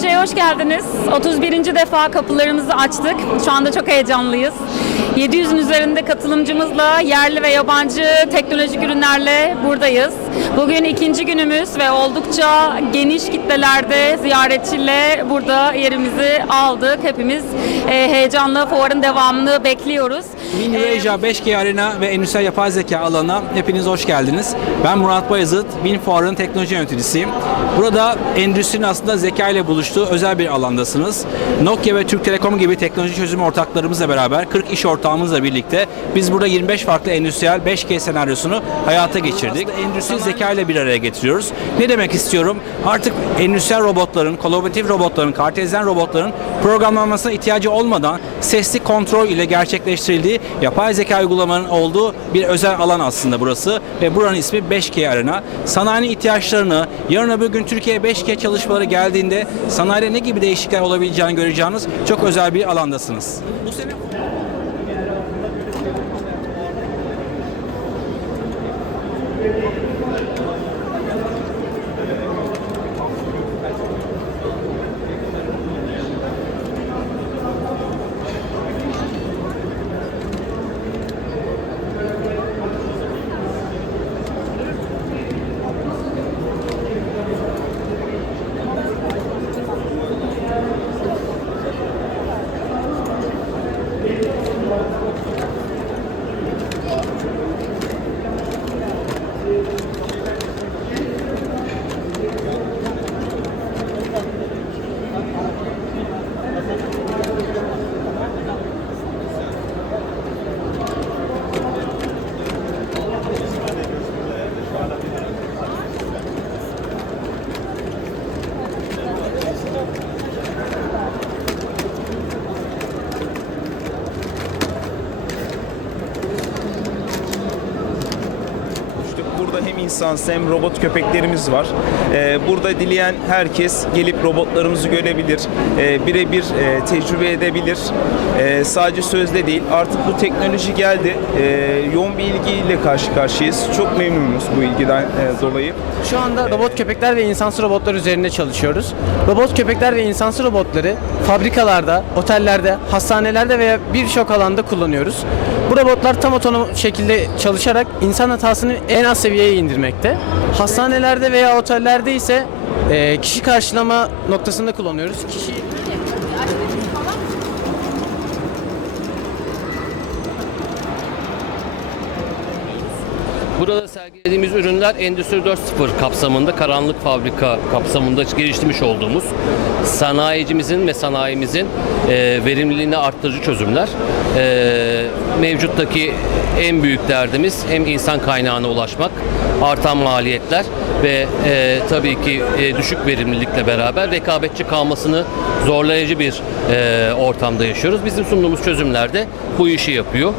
hoş geldiniz. 31. defa kapılarımızı açtık. Şu anda çok heyecanlıyız. 700'ün üzerinde katılımcımızla yerli ve yabancı teknolojik ürünlerle buradayız. Bugün ikinci günümüz ve oldukça geniş kitlelerde ziyaretçiyle burada yerimizi aldık. Hepimiz e, heyecanla fuarın devamını bekliyoruz. Mini Eurasia 5G Arena ve endüstriyel yapay zeka alanına hepiniz hoş geldiniz. Ben Murat Bayazıt, Bin Fuar'ın teknoloji yöneticisiyim. Burada endüstrinin aslında zeka ile buluştuğu özel bir alandasınız. Nokia ve Türk Telekom gibi teknoloji çözüm ortaklarımızla beraber 40 iş ortağımızla birlikte biz burada 25 farklı endüstriyel 5G senaryosunu hayata geçirdik. Endüstri zeka ile bir araya getiriyoruz. Ne demek istiyorum? Artık endüstriyel robotların, kolaboratif robotların, kartezyen robotların programlanmasına ihtiyacı olmadan sesli kontrol ile gerçekleştirildiği yapay zeka uygulamalarının olduğu bir özel alan aslında burası ve buranın ismi 5G Arena. Sanayinin ihtiyaçlarını, yarın öbür gün Türkiye 5G çalışmaları geldiğinde sanayide ne gibi değişiklikler olabileceğini göreceğiniz çok özel bir alandasınız. Bu sene İşte Burada hem insan hem robot köpeklerimiz var. Ee, burada dileyen herkes gelip robotlarımızı görebilir, ee, birebir e, tecrübe edebilir. Ee, sadece sözde değil, artık bu teknoloji geldi. Ee, yoğun bir ilgiyle karşı karşıyayız. Çok memnunuz bu ilgiden e, dolayı. Şu anda robot köpekler ve insansız robotlar üzerinde çalışıyoruz. Robot köpekler ve insansız robotları fabrikalarda, otellerde, hastanelerde veya birçok alanda kullanıyoruz. Bu robotlar tam otonom şekilde çalışarak insan hatasını en az seviyeye indirmekte. Hastanelerde veya otellerde ise e, kişi karşılama noktasında kullanıyoruz. Kişi Burada sergilediğimiz ürünler Endüstri 4.0 kapsamında, karanlık fabrika kapsamında geliştirmiş olduğumuz sanayicimizin ve sanayimizin e, verimliliğini arttırıcı çözümler. E, mevcuttaki en büyük derdimiz hem insan kaynağına ulaşmak, artan maliyetler ve e, tabii ki e, düşük verimlilikle beraber rekabetçi kalmasını zorlayıcı bir e, ortamda yaşıyoruz. Bizim sunduğumuz çözümler de bu işi yapıyor.